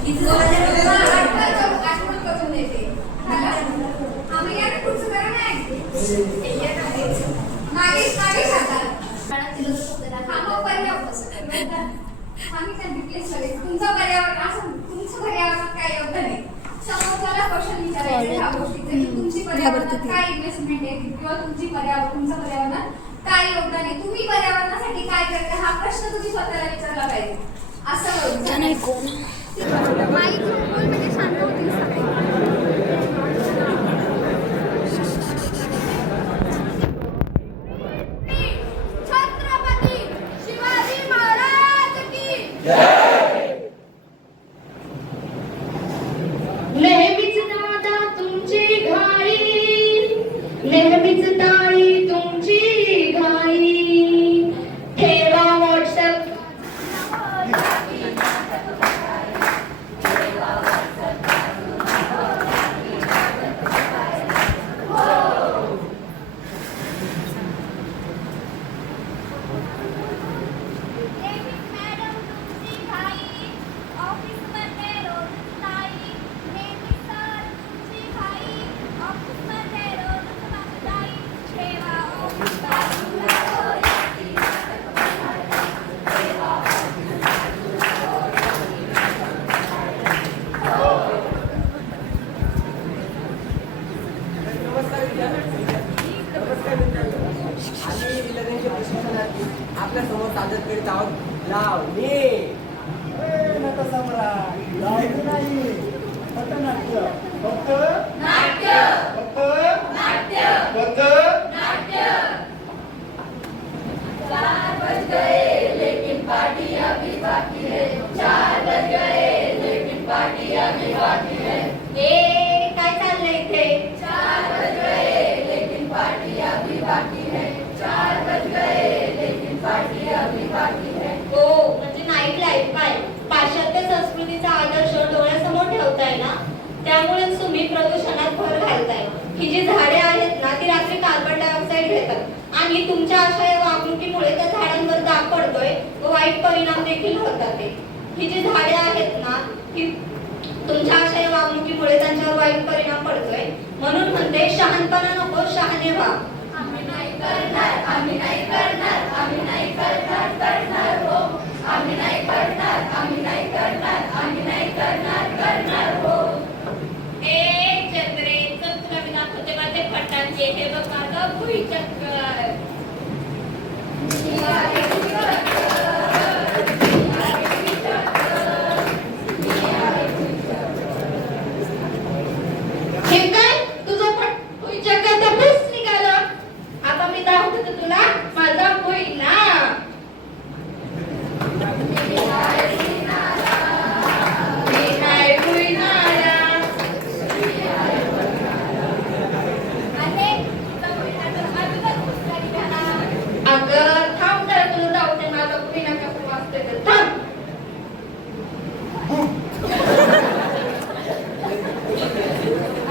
तुमचं पर्यावरण काय योगदान आहे समोरच्याला क्वेश्चन विचारायचे ह्या गोष्टीचे की तुमची पर्यावरणात काय इन्व्हेस्टमेंट आहे किंवा तुमचं पर्यावरणात काय योगदान आहे, तुम्ही पर्यावरणासाठी काय करता हा प्रश्न तुम्ही स्वतःला विचारला पाहिजे. असं नाही कोण माईक बोल म्हणजे शांत होतील छत्रपती शिवाजी महाराज की नेहमीच दादा तुमची घाई, नेहमीच ताई तुमची घाई, ठेवा व्हॉट्सअप आपल्या समोर सादर करीत आहोत लावणी. लावणी नाही पथनाट्य, फक्त नाट्य फक्त नाट्य फक्त नाट्य. 4 बज गए लेकिन पार्टी अभी बाकी है, 4 बज गए लेकिन पार्टी अभी बाकी है. ए काय चाललंय इथे? 4 बज गए लेकिन पार्टी अभी बाकी है, 4 बज गए लेकिन पार्टी अभी बाकी है. हो म्हणजे नाईट लाईफ काय पाश्चात्य संस्कृतीचा आदर्श डोळ्यासमोर ठेवताय ना, त्यामुळेच तुम्ही प्रदूषणात भर घालताय. ही जी झाडे आहेत ना ती रात्री कार्बन डायऑक्साईड घेतात आणि तुमच्या अशा या वागणुकीमुळे त्या झाडांवर दाब पडतोय व वाईट परिणाम देखील होतात. ही जी झाडे आहेत ना ही तुमच्या अशा या वागणुकीमुळे त्यांच्यावर वाईट परिणाम पडतोय. म्हणून म्हणते शहाणपणा नको शहाणे व्हा. आम्ही नाही करणार, आम्ही नाही करणार, आम्ही नाही करणार, करणार हो. आम्ही नाही करणार, आम्ही नाही करणार, आम्ही नाही करणार, करणार हो. ए चक्रे तुला मी दाखवते माझे फटाके, हे बघ माझं भुईचक्कर. हे काय तुझं भुईचक्कर तर भुस निघालं. आता मी दाखवते तुला माझा भुईला. अगं थांब जरा तुला दाखवते माझा भुईला कसं वाजते तर थांब.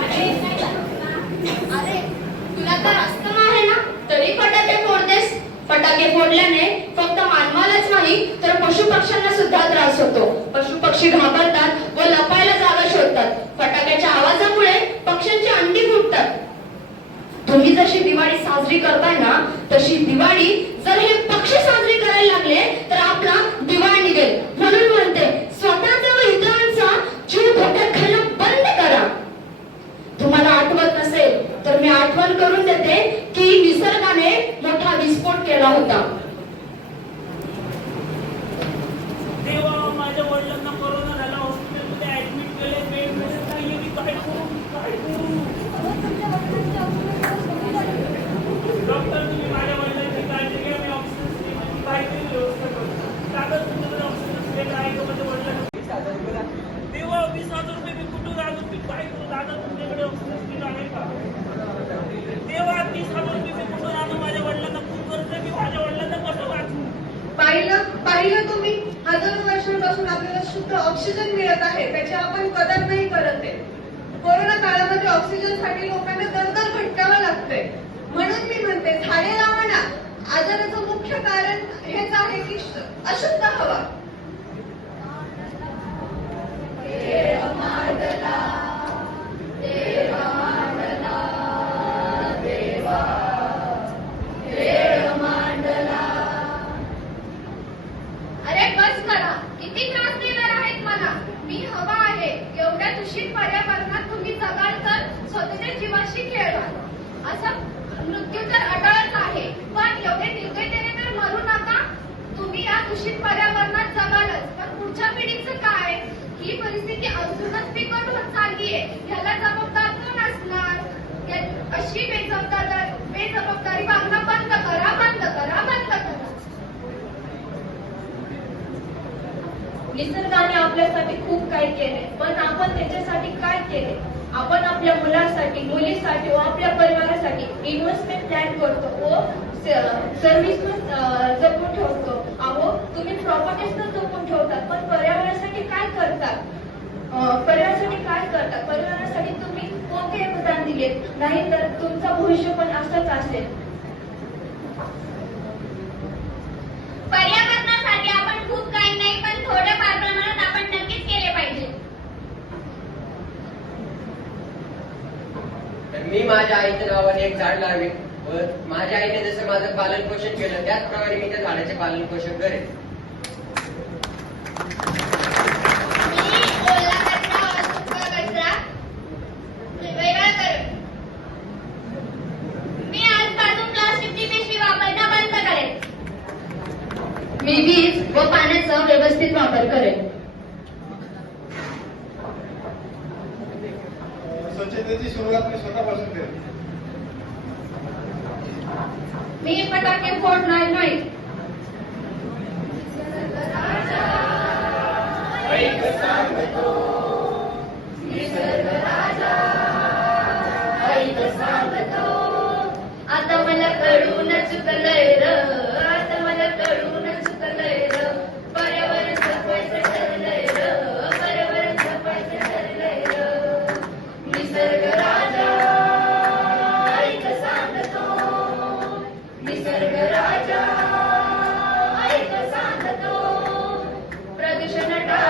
अरे तुला तर अस्तमा आहे ना तरी फटाके फोडतेस. फटाके फोडल्याने फक्त मानवालाच नाही तर पशु पक्ष्यांना सुद्धा त्रास होतो. पशु पक्षी घाबरतात व लपायला जागा शोधतात. फटाक्याच्या आवाजामुळे पक्ष्यांची अंडी फुटतात. तुम्ही जशी दिवाळी साजरी करताय ना तशी दिवाळी जर हे पक्षी साजरी करायला लागले तर आपला दिवाळी निघेल. म्हणून म्हणते स्वतःचा व इतरांचा जीव धोक्यात घालणं बंद करा. तुम्हाला आठवत नसेल तर मी आठवण करून देते की निसर्गाने मोठा विस्फोट केला होता. तेव्हा माझ्या वडिलांना कोरोना झाला, हॉस्पिटलमध्ये ऍडमिट केले, बेड मिळत नाहीये, मी काय करू काय करू. डॉक्टर तुम्ही माझ्या वडिलांची काळजी घ्या, मी ऑक्सिजन सिलेंडरची काहीतरी व्यवस्था करतो. कागद तुमच्याकडे ऑक्सिजन सिलेंडर आहे का माझ्या वडिलांना. तेव्हा 20,000 रुपये मी कुठून आणू, मी काय करू दादा, तुमच्याकडे ऑक्सिजन सिलेंडर आहे का. तेव्हा 30,000 रुपये मी कुठून आणू, माझ्या वडिलांना खूप गरज आहे, मी माझ्या वडिलांना कसं वाचू. पाहिलं तुम्ही हजारो वर्षांपासून आपल्याला शुद्ध ऑक्सिजन मिळत आहे, त्याची आपण कदर नाही करत आहे. कोरोना काळामध्ये ऑक्सिजनसाठी लोकांना दर भटकावं लागतंय. म्हणून मी म्हणते झाडे लावा ना. आजाराचं मुख्य कारण हेच आहे की अशुद्ध हवा. अरे बस करा, किती त्रास देणार आहेत मला. मी हवा आहे एवढ्या दूषित पर्यावरणात तुम्ही जगाल तर स्वतःच्या जीवाशी खेळाल. असं मृत्यू तर अटळच आहे, पण एवढे निर्दयतेने तर मरू नका. तुम्ही या दूषित पर्यावरणात जगालच, पण पुढच्या पिढीचं काय? ही परिस्थिती अजूनच बिकट होत चाललीये. ह्याला जबाबदार कोण असणार? अशी बेजबाबदारी वागणं बंद करा, बंद करा, बंद करा. निसर्गाने आपल्यासाठी खूप काही केले, पण आपण त्याच्यासाठी काय केले? आपण आपल्या मुलासाठी, मुलीसाठी व आपल्या परिवारासाठी इन्व्हेस्टमेंट प्लॅन करतो व सर्व्हिस जपून ठेवतो. अहो, तुम्ही प्रॉपर्टीज तर जपून ठेवतात, पण पर्यावरणासाठी काय करतात? पर्यावरणासाठी तुम्ही कोणते योगदान दिले नाही, तर तुमचं भविष्य पण असंच असेल. पर्यावरणासाठी आपण खूप काही नाही, पण थोड्याफार प्रमाणात आपण नक्कीच केले पाहिजे. तर मी माझ्या आईच्या नावाने एक झाड लावेन व माझ्या आईने जसं माझं पालन पोषण केलं त्याचप्रमाणे मी त्या झाडाचे पालन पोषण करेन. मी ओला कचरा व सुका कचरा वेगळा करेन. मी आजपासून प्लास्टिकची पिशवी वापरणं बंद करेन. मी वीज व पाण्याचा व्यवस्थित वापर करेन. स्वच्छतेची सुरुवात मी स्वतःपासून करेन. मी फटाके फोडणार नाही. आता मला कळून चुकलंय र, आता मला कळून चुकलंय र. पर्यावरण जपायचं ठरलंय र, पर्यावरण जपायचं ठरलंय र. निसर्ग राजा ऐक सांगतो, निसर्ग राजा ऐक सांगतो. प्रदूषण टाळ